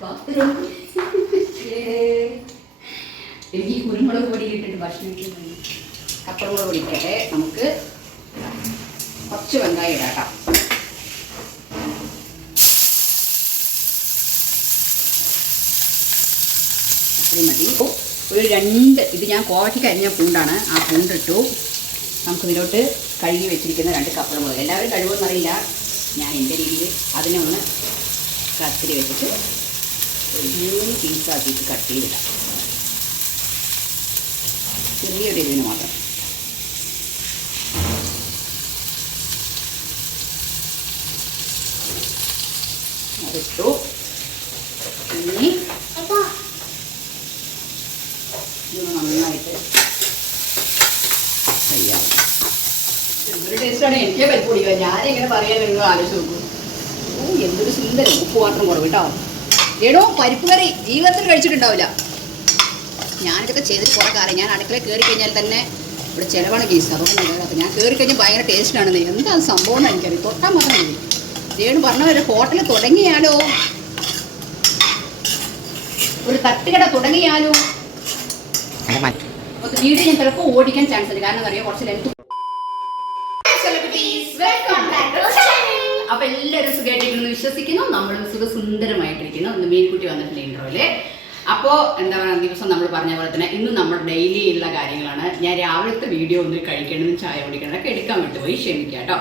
പാത്രം. എനിക്ക് കുരുമുളക് പൊടി ഇട്ടിട്ട് ഭക്ഷണം കപ്പളമുളക് പൊടി നമുക്ക് കുറച്ച് വെങ്കായം ഇടാം കേട്ടോ അത്രയും മതി. ഒരു രണ്ട് ഇത് ഞാൻ കോവയ്ക്ക് കരിഞ്ഞ പൂണ്ടാണ്. ആ പൂണ്ടിട്ടു നമുക്ക് ഇതിലോട്ട് കഴുകി വെച്ചിരിക്കുന്ന രണ്ട് കപ്പളമുളക് എല്ലാവരും കഴിവെന്നറിയില്ല ഞാൻ എന്റെ രീതിയിൽ അതിനെ ഒന്ന് കത്തിരി വെച്ചിട്ട് ഒരു മൂന്ന് പീസാക്കിയിട്ട് കട്ട് ചെയ്തിടാം. ചെറിയൊരു എരിവിന് മാത്രം. അതിട്ടു. ഇനി ഇതൊന്ന് നന്നായിട്ട് ചെയ്യാം എന്തൊരു ടേസ്റ്റാണ് എനിക്കേ പരിപ്പൊടിക്കുക ഞാനിങ്ങനെ പറയാൻ നിങ്ങൾ ആലോചിച്ച് നോക്കും. ഓ എന്തൊരു സുന്ദരം. ഉപ്പ് മാത്രം കുറവ് കേട്ടോ. എടോ പരിപ്പ് കറി. ജീവിതത്തിൽ കഴിച്ചിട്ടുണ്ടാവില്ല. ഞാനിതൊക്കെ ചെയ്തിട്ട് കുറേ കാലം ഞാൻ അടുക്കളയിൽ കയറി കഴിഞ്ഞാൽ തന്നെ ഇവിടെ ചിലവാണ് കേസ് അതുകൊണ്ട് ഞാൻ കയറി കഴിഞ്ഞാൽ ഭയങ്കര ടേസ്റ്റാണെന്ന് എന്താ സംഭവം എന്ന് എനിക്കറിയാം തൊട്ടാൽ മാത്രം മതി. രേണു പറഞ്ഞ ഒരു ഹോട്ടൽ തുടങ്ങിയാലോ? ഒരു തട്ടുകട തുടങ്ങിയാലോ? വീട് ഞാൻ ചിലപ്പോൾ ഓടിക്കാൻ ചാൻസ് ഉണ്ട്. കാരണം അറിയാം കുറച്ച് ലെങ്ത് അപ്പൊ എല്ലാവരും സുഖമായിട്ടിരിക്കുന്നു വിശ്വസിക്കുന്നു. നമ്മളും സുഖസുന്ദരമായിട്ടിരിക്കുന്നു. ഇന്ന് മീൻകുട്ടി വന്നിട്ടുണ്ട് ഇൻട്രോയിൽ അപ്പോ എന്താ പറയുക ദിവസം നമ്മൾ പറഞ്ഞ പോലെ തന്നെ ഇന്ന് നമ്മൾ ഡെയിലി ഉള്ള കാര്യങ്ങളാണ്. ഞാൻ രാവിലത്തെ വീഡിയോ ഒന്ന് കഴിക്കണമെന്നും ചായ കുടിക്കണമൊക്കെ എടുക്കാൻ വിട്ടുപോയി ക്ഷമിക്കുക കേട്ടോ.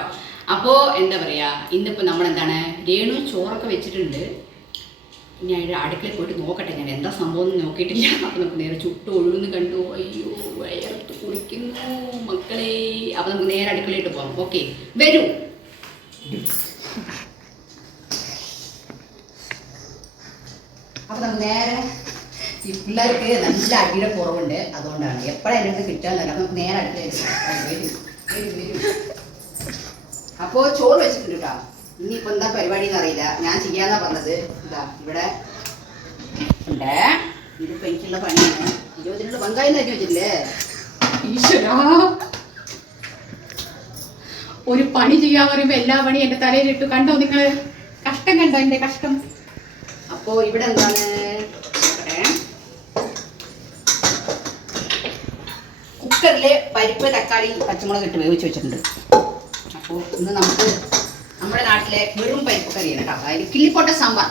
അപ്പോൾ എന്താ പറയുക ഇന്നിപ്പോൾ നമ്മൾ എന്താണ് രേണു ചോറൊക്കെ വെച്ചിട്ടുണ്ട്. ഞാൻ അടുക്കളയിൽ പോയിട്ട് നോക്കട്ടെ. ഞാൻ എന്താ സംഭവം എന്ന് നോക്കിയിട്ടില്ല. അപ്പോൾ നമുക്ക് നേരെ ചുട്ടു ഒഴുകുന്നു കണ്ടു. അയ്യോ വയർത്ത് കുളിക്കുന്നു മക്കളെ. അപ്പോൾ നമുക്ക് നേരെ അടുക്കളയിട്ട് പോകാം. ഓക്കെ വരൂ. അപ്പോൾ നമുക്ക് നേരെ ഈ പിള്ളേർക്ക് നല്ല അടിയുടെ കുറവുണ്ട്. അതുകൊണ്ടാണ്. എപ്പോഴാണ് എനിക്ക് കിട്ടാൻ നമുക്ക് നേരെ വരൂ അപ്പോൾ ചോറ് വെച്ചിട്ടുണ്ട് കേട്ടോ. ഇനിയിപ്പോൾ എന്താ പരിപാടി എന്നറിയില്ല ഞാൻ ചെയ്യാന്നാ പറഞ്ഞത്. ഇതാ ഇവിടെ ഉണ്ട്. ഇതിപ്പോൾ എനിക്കുള്ള പണിയാണ്. ഇരുപത്തിരണ്ട് വെങ്കായം തന്നെ വെച്ചിട്ടില്ലേ? ഒരു പണി ചെയ്യാൻ പറയുമ്പോ എല്ലാ പണിയും എന്റെ തലയിലിട്ടു കണ്ടോ നിങ്ങൾ കഷ്ടം കണ്ടോ എന്റെ കഷ്ടം? അപ്പോ ഇവിടെ എന്താണ്? കുക്കറിൽ പരിപ്പ് തക്കാളി പച്ചമുളക് ഇട്ട് വേവിച്ച് വെച്ചിട്ടുണ്ട്. അപ്പോൾ ഇന്ന് നമുക്ക് നമ്മുടെ നാട്ടിലെ വെറും പരിപ്പ് കറിയാണ് കേട്ടോ. അതായത് കിള്ളിപ്പോട്ട സാമ്പാർ.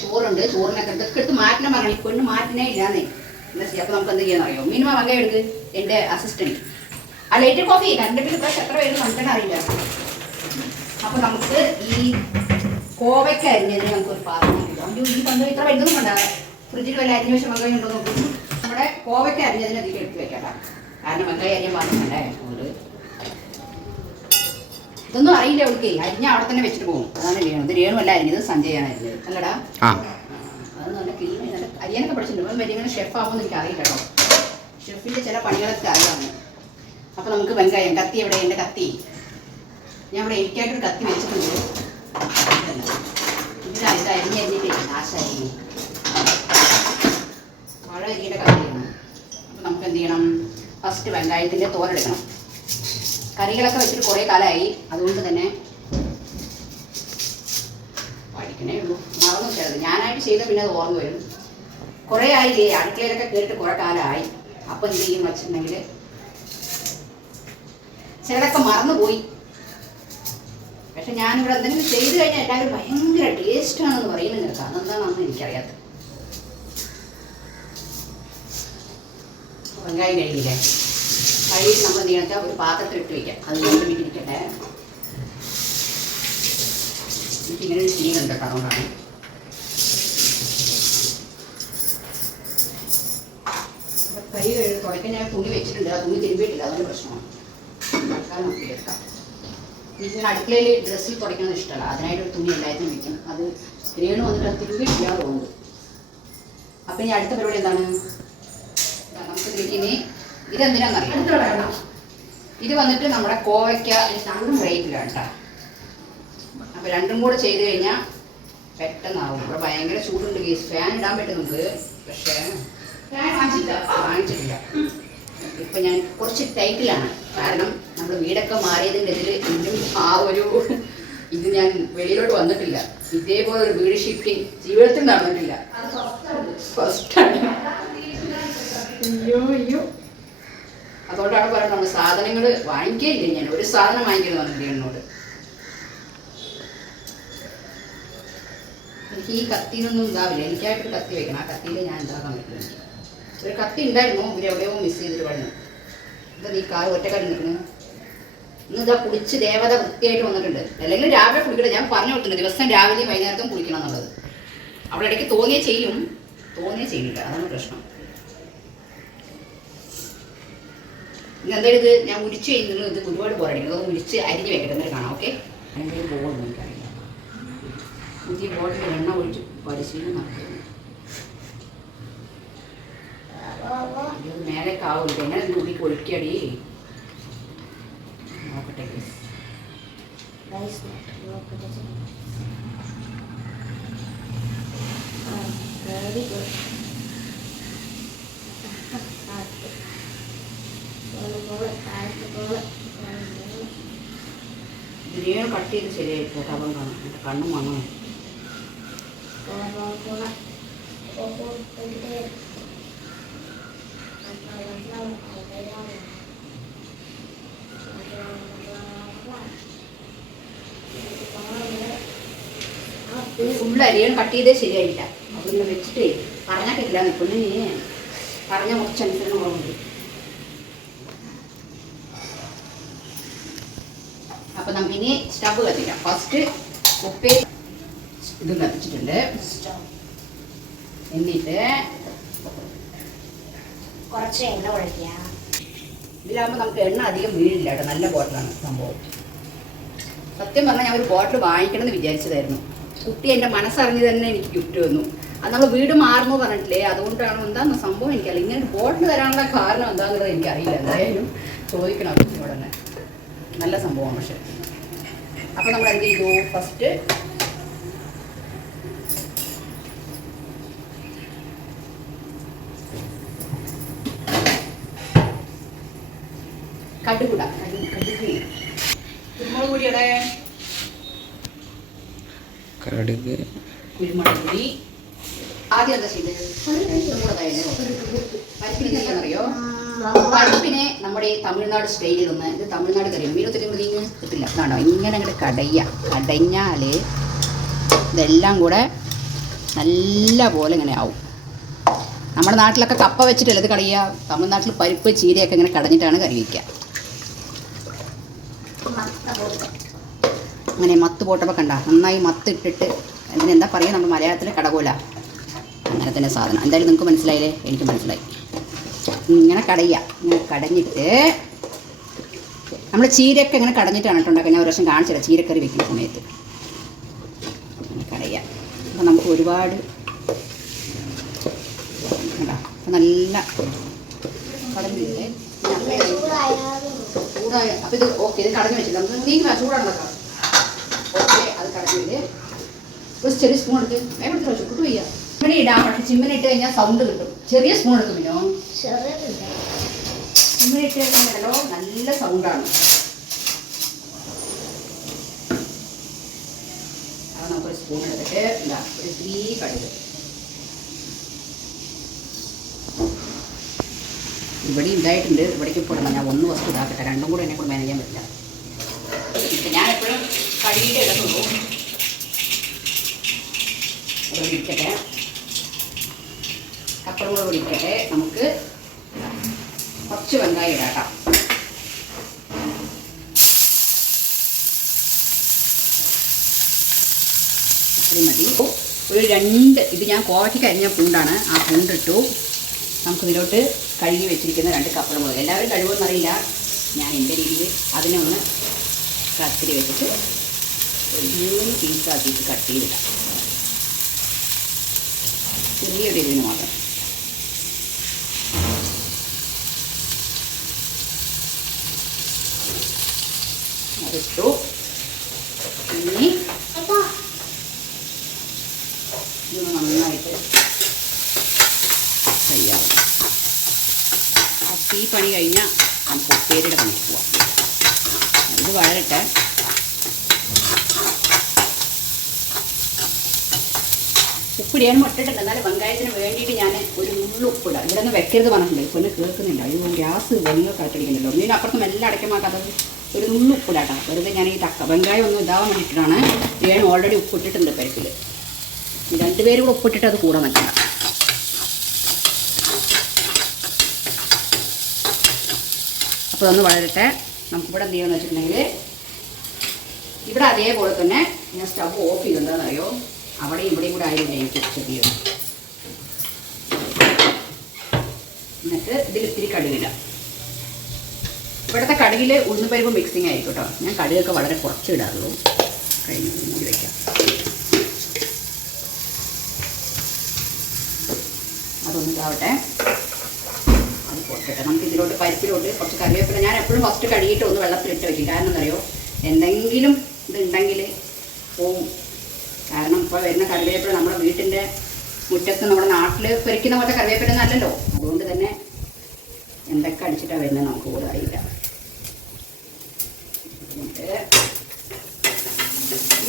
ചോറുണ്ട് ചോറിനൊക്കെ ഇതൊക്കെ എടുത്ത് മാറ്റണം പറഞ്ഞു ഈ പെണ്ണ് ഇല്ലാന്നേ. എന്താ ചെയ്യുക അപ്പോൾ നമുക്ക് എന്ത് ചെയ്യാൻ അറിയോ? മിനിമം വക എടുക്ക്. എന്റെ അസിസ്റ്റന്റ് ആ ലൈറ്റ് കോഫി കറണ്ട് പ്രാവശ്യം എത്ര പേര് നമുക്ക് അറിയില്ല. അപ്പോൾ നമുക്ക് ഈ കോവയ്ക്ക അരിഞ്ഞതിന് നമുക്ക് ഒരു പാത്രം കിട്ടും ഈ പന്ത് ഇത്ര വലുതൊന്നും വേണ്ട. ഫ്രിഡ്ജിൽ വല്ല അരിഞ്ഞ വെച്ച വെങ്കായം ഉണ്ടോ നോക്കും. നമ്മുടെ കോവയ്ക്ക അരിഞ്ഞതിന് അതിൽ എടുത്ത് വെക്കട്ടെ കാരണം വെങ്കായം അരിയാൻ പാത്രം ഒരു ഇതൊന്നും അറിയില്ല അവൾക്ക്. അരിഞ്ഞ അവിടെ തന്നെ വെച്ചിട്ട് പോകും. അതാണ് രേണു. ഇത് രേണു അല്ല അരിഞ്ഞത് സഞ്ജയാണ് അരിഞ്ഞത്. അല്ലടാ. അത് നല്ല ക്ലീൻ അരിയാനൊക്കെ പഠിച്ചിട്ടുണ്ട്. വലിയ ഷെഫ് ആവുമെന്ന് എനിക്ക് അറിയില്ല കേട്ടോ. ഷെഫിന്റെ ചില പണികളൊക്കെ അറിയാമെന്ന് അപ്പോൾ നമുക്ക് വെങ്കായം കത്തി എവിടെ? എന്റെ കത്തി. ഞാൻ ഇവിടെ എനിക്കായിട്ടൊരു കത്തി വെച്ചിട്ടുണ്ട്. ഇതിലാ ഇത് അരിഞ്ഞരിഞ്ഞിട്ട് നാശായിരിക്കും വാഴ അരിയുടെ കത്തിയാണ് അപ്പോൾ നമുക്ക് എന്ത് ചെയ്യണം ഫസ്റ്റ് വെങ്കായത്തിന്റെ തോരെടുക്കണം കറികളൊക്കെ വെച്ചിട്ട് കുറേ കാലമായി അതുകൊണ്ട് തന്നെ പഠിക്കണേ ഉള്ളൂ. മറന്നു വെച്ചത് ഞാനായിട്ട് ചെയ്ത പിന്നെ അത് ഓർമ്മ വരും. കുറേ ആയില്ലേ? അടുക്കളയിലൊക്കെ കേട്ടിട്ട് കുറേ കാലമായി അപ്പം എന്ത് ചെയ്യും വെച്ചിട്ടുണ്ടെങ്കിൽ ചിലതൊക്കെ മറന്നുപോയി. പക്ഷെ ഞാനിവിടെ എന്തെങ്കിലും ചെയ്തു കഴിഞ്ഞാൽ എല്ലാവരും ഭയങ്കര ടേസ്റ്റാണെന്ന് പറയുന്നത് കേട്ടോ അതെന്താണെന്ന് എനിക്കറിയാത്തത് വെങ്കായം കഴിയില്ലേ. കഴിയിൽ നമ്മൾ നീളത്തെ ഒരു പാത്രത്തിൽ ഇട്ട് വയ്ക്കാം അത് രണ്ട് മിനിറ്റ് എനിക്കിങ്ങനെ ശീലമുണ്ട് കേട്ടോ അതുകൊണ്ടാണ്. കൈ കഴുകി തുടക്കം ഞാൻ തുണി വെച്ചിട്ടുണ്ട്. ആ തുണി തിരുമ്പിയിട്ടില്ല. അതൊരു പ്രശ്നമാണ്. നമുക്ക് എടുക്കാം എനിക്ക് അടുക്കളയിൽ ഡ്രസ്സിൽ തുടയ്ക്കുന്നത് ഇഷ്ടമല്ല. അതിനായിട്ട് ഒരു തുണി എല്ലാത്തിനും വെക്കും അത് രേണു വന്നിട്ട് അത് ഇല്ലാതെ പോകുന്നത്. അപ്പം ഇനി അടുത്ത പരിപാടി എന്താണ്? നമുക്ക് ഇനി ഇതെന്തിനാണെന്നറിയാം ഇത് വന്നിട്ട് നമ്മുടെ കോവയ്ക്ക രണ്ടും ഫ്രൈറ്റിലാണ് കേട്ടോ. അപ്പം രണ്ടും കൂടെ ചെയ്ത് കഴിഞ്ഞാൽ പെട്ടെന്നാവും. ഇവിടെ ഭയങ്കര ചൂടുണ്ട് കേസ് ഫാൻ ഇടാൻ പറ്റും നമുക്ക് പക്ഷേ വാങ്ങിച്ചിട്ടില്ല. ഇപ്പൊ ഞാൻ കുറച്ച് ടൈറ്റിലാണ്. കാരണം നമ്മൾ വീടൊക്കെ മാറിയതിന്റെ ഇതിൽ ഇന്നും ആ ഒരു ഇത് ഞാൻ വെളിയിലോട്ട് വന്നിട്ടില്ല. ഇതേപോലെ ഒരു വീട് ഷിഫ്റ്റിംഗ് ജീവിതത്തിൽ നടന്നിട്ടില്ല. ഫസ്റ്റാണ് അയ്യോ അയ്യോ അതുകൊണ്ടാണ് പറയുന്നത് നമ്മൾ സാധനങ്ങൾ വാങ്ങിക്കുകയില്ല ഞാൻ. ഒരു സാധനം വാങ്ങിക്കുന്നത് വന്നില്ല എന്നോട്. എനിക്ക് ഈ കത്തിനൊന്നും ഇതാവില്ല. എനിക്കായിട്ടൊരു കത്തി വെക്കണം. ആ കത്തിയിൽ ഞാൻ ഇതാക്കാൻ പറ്റില്ല. ഒരു കത്തി ഉണ്ടായിരുന്നു ഇവർ എവിടെയോ മിസ് ചെയ്തിട്ട് പറഞ്ഞു എന്താ നീ കാർ ഒറ്റക്കാരി നിൽക്കുന്നത് ഇന്ന് ഇതാ കുളിച്ച് ദേവത വൃത്തിയായിട്ട് വന്നിട്ടുണ്ട്. അല്ലെങ്കിൽ രാവിലെ കുളിക്കട്ടെ ഞാൻ പറഞ്ഞു കൊടുത്തിട്ടുണ്ട് ദിവസം രാവിലെയും വൈകുന്നേരത്തും കുളിക്കണം എന്നുള്ളത്. അവിടെ ഇടയ്ക്ക് തോന്നിയേ ചെയ്യും. തോന്നിയേ ചെയ്യില്ല അതാണ് പ്രശ്നം. ഇനി എന്തായാലും ഇത് ഞാൻ ഉരിച്ച് കഴിഞ്ഞു ഇത് ഒരുപാട് പോരാടിക്കും അത് ഉരിച്ച് അരിഞ്ഞ് വെക്കട്ടെ എന്നിട്ട് കാണാം ഓക്കെ അതിന്റെ ബോളൊന്നും എനിക്കറിയില്ല പുതിയ ബോട്ടിൽ എണ്ണ ഒഴിച്ച് പരിശീലനം നടത്തുന്നു മേലേക്ക് ആവില്ല എങ്ങനെ ഉള്ളിൽ ഒഴിക്കടി നോക്കട്ടെ. വെരി ഗുഡ് ഇതിനെയോ കട്ട് ചെയ്ത് ശരിയായിട്ട്? കവം കാണാം. കണ്ണും മങ്ങണം ഫുൾ അരിയണം കട്ട് ചെയ്തേ ശരിയായില്ല. ഇങ്ങനെ വെച്ചിട്ടേ പറഞ്ഞാൽ കേട്ടില്ല നിൽക്കുന്നു നീ പറഞ്ഞാൽ കുറച്ച് അനുസരണം കുറവുണ്ട് അപ്പൊ നമുക്കിനി സ്റ്റവ് കത്തിക്കാം. ഫസ്റ്റ് ഉപ്പേ ഇത് കത്തിച്ചിട്ടുണ്ട്. എന്നിട്ട് കുറച്ച് എണ്ണ ഒഴിക്കുക ഇതിലാകുമ്പോൾ നമുക്ക് എണ്ണ അധികം വീഴില്ല കേട്ടോ. നല്ല ബോട്ടിലാണ് സംഭവം. സത്യം പറഞ്ഞാൽ ഞാൻ ഒരു ബോട്ടിൽ വാങ്ങിക്കണം എന്ന് വിചാരിച്ചതായിരുന്നു. കുട്ടി എന്റെ മനസ്സറിഞ്ഞ് തന്നെ എനിക്ക് ഗിഫ്റ്റ് വന്നു. അത് നമ്മൾ വീട് മാറുന്നു പറഞ്ഞിട്ടില്ലേ? അതുകൊണ്ടാണ് എന്താണെന്ന് സംഭവം എനിക്കറിയില്ല. ഇങ്ങനെ ഒരു ബോട്ടിൽ തരാനുള്ള കാരണം എന്താണെന്നുള്ളത് എനിക്കറിയില്ല. എന്തായാലും ചോദിക്കണം തന്നെ. നല്ല സംഭവമാണ് പക്ഷേ. അപ്പോൾ നമ്മൾ എന്ത് ചെയ്തു? ഫസ്റ്റ് കടുകുട കടു കടുക് കുരുമുളക് പൊടിയുടെ കടുക്. കുരുമുളക് പൊടി ആദ്യം എന്താ ചെയ്തത് കുരുമുളകായല്ലേ പരിപ്പിന് നമ്മുടെ തമിഴ്നാട് സ്റ്റൈലിൽ ഒന്ന് ഇത് തമിഴ്നാട് കറിയാണ് മീനൊത്തിരി മതിങ്ങ് കിട്ടില്ല ഇതാണോ ഇങ്ങനെ അങ്ങോട്ട് കടയ്യ. കടഞ്ഞാൽ ഇതെല്ലാം കൂടെ നല്ല പോലെ ഇങ്ങനെ ആവും. നമ്മുടെ നാട്ടിലൊക്കെ കപ്പ വെച്ചിട്ടല്ലേ ഇത് കടയുക തമിഴ്നാട്ടിൽ പരിപ്പ് ചീരയൊക്കെ ഇങ്ങനെ കടഞ്ഞിട്ടാണ് കറി വയ്ക്കുക അങ്ങനെ മത്ത് പോട്ടപ്പോൾ കണ്ട നന്നായി മത്ത് ഇട്ടിട്ട് അതിനെന്താ പറയുക നമ്മൾ മലയാളത്തിൽ കടകോല. അങ്ങനെ തന്നെ സാധനം. എന്തായാലും നിങ്ങൾക്ക് മനസ്സിലായില്ലേ? എനിക്ക് മനസ്സിലായി. ഇങ്ങനെ കടയുക ഇങ്ങനെ കടഞ്ഞിട്ട് നമ്മൾ ചീരയൊക്കെ ഇങ്ങനെ കടഞ്ഞിട്ടാണ് കേട്ടോ ഞാൻ ഒരു പ്രാവശ്യം കാണിച്ചില്ല ചീരക്കറി വെക്കുന്ന സമയത്ത്. കടയുക അപ്പം നമുക്ക് ഒരുപാട് നല്ല കടഞ്ഞില്ലേ? അപ്പം ഇത് ഓക്കെ ഇത് കടഞ്ഞു വെച്ചില്ല നമുക്ക് ചൂടാണല്ലോ ഓക്കെ അത് കടഞ്ഞിൽ ഒരു ചെറിയ സ്പൂൺ എടുത്ത് എവിടെ വെച്ചു കിട്ടു വയ്യ ചിമ്മനി ഇടാൻ ഇട്ട് കഴിഞ്ഞാൽ സൗണ്ട് കിട്ടും. ചെറിയ സ്പൂൺ എടുക്കും പിന്നോ ചിമ്മനി ഇട്ട് കഴിഞ്ഞാലോ നല്ല സൗണ്ടാണ് അത് നമുക്കൊരു സ്പൂൺ എടുത്തിട്ട് എന്താ? ഒരു ത്രീ കടുക്. ഇവിടെ ഉണ്ടായിട്ടുണ്ട് ഇവിടേക്ക് പോകണം ഞാൻ ഒന്ന് വസ്തു ഇതാക്കട്ടെ. രണ്ടും കൂടെ എന്നെ കൊണ്ട് മാനേജ് ചെയ്യാൻ പറ്റില്ല. ഇപ്പൊ ഞാൻ എപ്പോഴും കഴുകിയിട്ട് ഇടുന്നുള്ളൂ അത് ഇരിക്കട്ടെ. കപ്പലും കൂടെ വിളിക്കട്ടെ നമുക്ക് കുറച്ച് വെങ്കായം ഇടാം മതി. ഒരു രണ്ട് ഇത് ഞാൻ കോവയ്ക്ക് കഴിഞ്ഞ പൂണ്ടാണ്. ആ പൂണ്ടിട്ടു. നമുക്ക് ഇതിലോട്ട് കഴുകി വെച്ചിരിക്കുന്ന രണ്ട് കപ്പൽ മുളക് എല്ലാവരും കഴിവെന്നറിയില്ല ഞാൻ എന്റെ രീതിയിൽ അതിനെ ഒന്ന് കത്തിരി വെച്ചിട്ട് ഒരു മൂന്ന് പീസാക്കിയിട്ട് കട്ട് ചെയ്തിടാം. ചെറിയൊരു ഇതിന് മാത്രം അതിട്ടു ഇനി ഇതൊന്ന് നന്നായിട്ട് ചെയ്യാം അപ്പോൾ ഈ പണി കഴിഞ്ഞാൽ നമുക്ക് ഉപ്പേരിയുടെ പണിക്ക് പോവാം ഇത് വളരട്ടെ ഞാൻ മുട്ടിട്ടുണ്ട് എന്നാലും വെങ്കായത്തിന് വേണ്ടിയിട്ട് ഞാൻ ഒരു ഉള്ളുപ്പിട ഇവിടെ നിന്ന് വെക്കരുത് പറഞ്ഞിട്ടുണ്ട് ഇപ്പോൾ കേൾക്കുന്നില്ല. അയ്യോ ഗ്യാസ് വലിയ കാറ്റടിക്കുന്നില്ലോ ഒന്നിനും അപ്പുറത്തും എല്ലാം അടയ്ക്കമാക്കാത്തത് ഒരു നുള്ളു ഉപ്പിടാട്ടോ വെറുതെ ഞാൻ ഈ തക്ക വെങ്കായം ഒന്നും ഇതാവാൻ വേണ്ടിയിട്ടാണ് ബിരിയാണി ഓൾറെഡി ഉപ്പിട്ടിട്ടുണ്ട് പരിപ്പിൽ രണ്ടുപേരും കൂടെ ഉപ്പിട്ടിട്ട് അത് കൂടെ നിൽക്കണം അപ്പോൾ ഒന്ന് വളരട്ടെ നമുക്കിവിടെ എന്ത് ചെയ്യുമെന്ന് വെച്ചിട്ടുണ്ടെങ്കിൽ ഇവിടെ അതേപോലെ തന്നെ ഞാൻ സ്റ്റവ് ഓഫ് ചെയ്തെന്താണെന്നറിയോ അവിടെ ഇവിടെ കൂടെ ആയിരുന്നു എനിക്ക് ചെറിയ എന്നിട്ട് ഇതിൽ ഇത്തിരി കടുകില്ല ഇവിടുത്തെ കടുകിൽ ഉഴുന്നുപരിപ്പ് മിക്സിങ് ആയിരിക്കും കേട്ടോ ഞാൻ കടുകൊക്കെ വളരെ കുറച്ച് ഇടാറുള്ളൂ. കഴിഞ്ഞു മൂടി വയ്ക്കാം അതൊന്ന് ഇതാവട്ടെ. അത് പൊട്ടട്ടെ നമുക്ക് ഇതിലോട്ട് പരിപ്പിലോട്ട് കുറച്ച് കറിവേപ്പില. ഞാൻ എപ്പോഴും ഫസ്റ്റ് കടിയിട്ട് ഒന്ന് വെള്ളത്തിലിട്ട് വയ്ക്കും കാരണം എന്തറിയോ എന്തെങ്കിലും ഇതുണ്ടെങ്കിൽ പോവും കാരണം ഇപ്പോൾ വരുന്ന കറിവേപ്പില നമ്മുടെ വീട്ടിന്റെ മുറ്റത്ത് നമ്മുടെ നാട്ടിൽ പൊരിക്കുന്ന പോലത്തെ കറിവേപ്പില നല്ലല്ലോ അതുകൊണ്ട് തന്നെ എന്തൊക്കെ അടിച്ചിട്ടാണ് വരുന്നത് നമുക്ക് പോലും അറിയില്ല.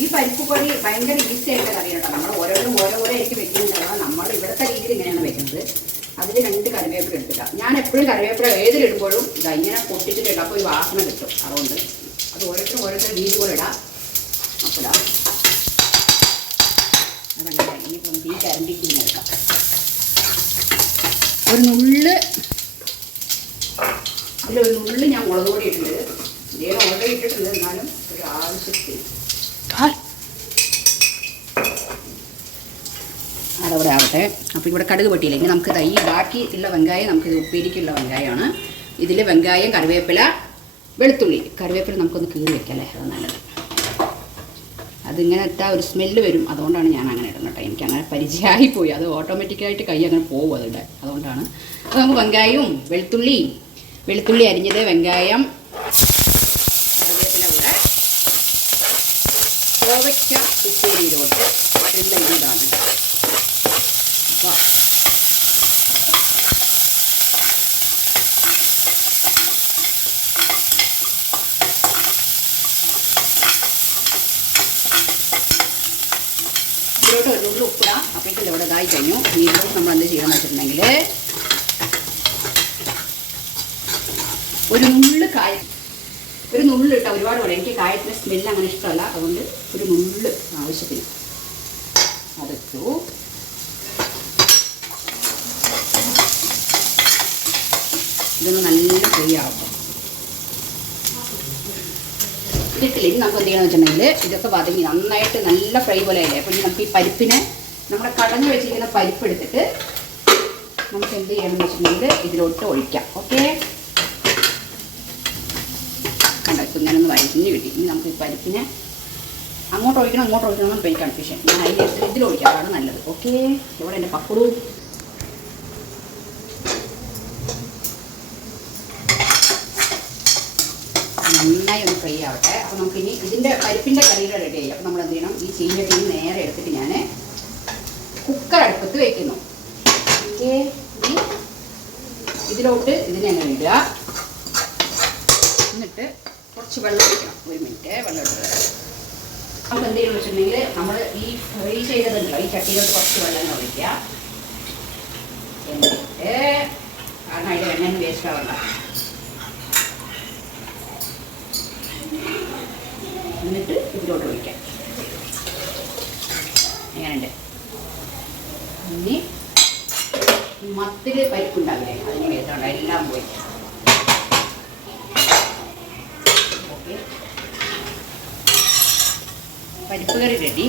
ഈ പരിപ്പ് പൊടി ഭയങ്കര ഈസി ആയിട്ട് കറിയാട്ടോ. നമ്മൾ ഓരോരുത്തരും ഓരോ ഓരോ ആയിരിക്കും വെക്കുന്നുണ്ടാവുക നമ്മൾ ഇവിടുത്തെ രീതിയിൽ ഇങ്ങനെയാണ് വെക്കുന്നത്. അതിൽ രണ്ട് കറിവേപ്പില എടുത്തിട്ടാ. ഞാൻ എപ്പോഴും കറിവേപ്പില ഏതിലിടുമ്പോഴും ഇതാ ഇങ്ങനെ പൊട്ടിച്ചിട്ട് അപ്പോൾ ഒരു വാസന കിട്ടും. അതുകൊണ്ട് അത് ഓരോരുത്തരും ഓരോരുത്തരും രീതി പോലെ ഇടാം അപ്പോൾ ഇടാം അതങ്ങനെ ഇനിയിപ്പം തീ കരണ്ടിക്ക് ഇങ്ങനെ എടുക്കാം ഒരു നുള്ള്. ഒരു നുള്ള് ഞാൻ മുളക് പൊടി ഇട്ടിട്ടുണ്ട്. ഇതേ ഓൾറെഡി ഇട്ടിട്ടുണ്ട് എന്നാലും ഒരു ആവശ്യത്തിന്. അതവിടെ ആവട്ടെ അപ്പോൾ ഇവിടെ കടുക് പൊട്ടിയില്ല? ഇനി നമുക്ക് ഈ ബാക്കി ഉള്ള വെങ്കായം നമുക്ക് ഇത് ഉപ്പേരിക്കുള്ള വെങ്കായമാണ്. ഇതിൽ വെങ്കായം കറിവേപ്പില വെളുത്തുള്ളി. കറിവേപ്പില നമുക്കൊന്ന് കീറി വെക്കാം അല്ലേ? അത് നല്ലത്. അതിങ്ങനെ ഇട്ടാൽ ഒരു സ്മെല്ല് വരും. അതുകൊണ്ടാണ് ഞാൻ അങ്ങനെ ഇടുന്നത് കേട്ടോ. എനിക്ക് അങ്ങനെ പരിചയമായി പോയി. അത് ഓട്ടോമാറ്റിക്കായിട്ട് കൈ അങ്ങനെ പോകും അതിവിടെ. അതുകൊണ്ടാണ്. അപ്പോൾ നമുക്ക് വെങ്കായവും വെളുത്തുള്ളി വെളുത്തുള്ളി അരിഞ്ഞത് വെങ്കായം കൂടെ കോവയ്ക്ക ഉപ്പേരിയിലോട്ട് എല്ലാം ഇതാണ് അപ്പോൾ ഇതിലോട്ട് ഒരു ഉള്ളു ഉപ്പിടാം ഇതായി കഴിഞ്ഞു. ഇനി നമ്മൾ എന്ത് ചെയ്യണമെന്ന് വെച്ചിട്ടുണ്ടെങ്കിൽ ഒരു നുള്ളു കായ. ഒരു നുള്ളു ഇട്ടാൽ ഒരുപാട് കൂടെ എനിക്ക് കായത്തിന്റെ സ്മെല്ല് അങ്ങനെ ഇഷ്ടമല്ല. അതുകൊണ്ട് ഒരു നുള്ളു ആവശ്യത്തിന് അതൊക്കെ ഇതൊന്ന് നല്ല ഫ്രൈ ആവട്ടെ. ഇതിട്ടില്ല? ഇനി നമുക്ക് എന്ത് ചെയ്യണമെന്ന് വെച്ചിട്ടുണ്ടെങ്കിൽ ഇതൊക്കെ വതങ്ങി നന്നായിട്ട് നല്ല ഫ്രൈ പോലെ അല്ലേ? അപ്പോൾ ഇനി നമുക്ക് ഈ പരിപ്പിനെ നമ്മുടെ കടഞ്ഞു വെച്ചിരിക്കുന്ന പരിപ്പ് എടുത്തിട്ട് നമുക്ക് എന്ത് ചെയ്യണമെന്ന് വെച്ചിട്ടുണ്ടെങ്കിൽ ഇതിലോട്ട് ഒഴിക്കാം. ഓക്കെ കണ്ടോ ഇപ്പം ഇങ്ങനെ വരിഞ്ഞ് കിട്ടി. ഇനി നമുക്ക് ഈ പരിപ്പിനെ അങ്ങോട്ട് ഒഴിക്കണം അങ്ങോട്ട് ഒഴിക്കണം എന്ന് എനിക്ക് കൺഫ്യൂഷൻ ഞാൻ അതിന്റെ ഇതിൽ ഒഴിക്കാം അതാണ് നല്ലത്. ഓക്കെ ഇവിടെ എന്റെ പപ്പടു നന്നായി ഒന്ന് ഫ്രൈ ആവട്ടെ. അപ്പോൾ നമുക്ക് ഇനി ഇതിന്റെ പരിപ്പിന്റെ കറിയുടെ റെഡി ആയി. അപ്പോൾ നമ്മൾ എന്ത് ചെയ്യണം? ഈ ചീഞ്ഞട്ടി നേരെ എടുത്തിട്ട് ഞാൻ കുക്കർ അടുപ്പത്ത് വെക്കുന്നു. ഓക്കെ ഇതിലോട്ട് ഇതിനെ ഇടുക. എന്നിട്ട് കുറച്ച് വെള്ളം ഒഴിക്കണം. ഒരു മിനിറ്റ് വെള്ളം എടുക്കുക നമുക്ക് എന്ത് വെച്ചിട്ടുണ്ടെങ്കിൽ നമ്മൾ ഈ ഫ്രൈ ചെയ്തതുണ്ടല്ലോ ഈ ചട്ടിയിലോട്ട് കുറച്ച് വെള്ളം ഒഴിക്കുക. എന്നിട്ട് കാരണം അതിന്റെ എണ്ണ വേസ്റ്റ് ആവണ്ട. എന്നിട്ട് ഇതിലോട്ട് ഒഴിക്കാം. എങ്ങനെയുണ്ട് ഇനി മത്തിൽ പരിപ്പുണ്ടാവില്ലേ? അതിന് വേണ്ടിയിട്ടുണ്ട് എല്ലാം പോയി. ഓക്കെ. പരിപ്പ് കറി റെഡി.